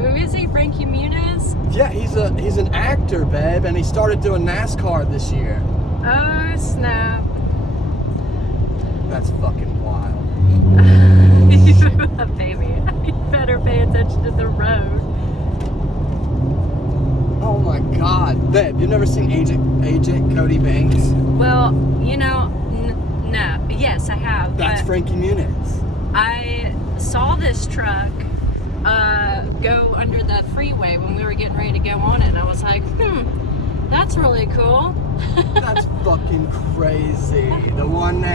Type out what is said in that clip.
who is he? Frankie Muniz? Yeah, he's an actor, babe, and he started doing NASCAR this year. Oh, snap. That's fucking wild. Baby, you better pay attention to the road. Oh my God, babe, you've never seen Agent Cody Banks? Well, you know, no. Yes, I have. That's but Frankie Muniz. I saw this truck go under the freeway when we were getting ready to go on it, and I was like, that's really cool. That's fucking crazy. The one that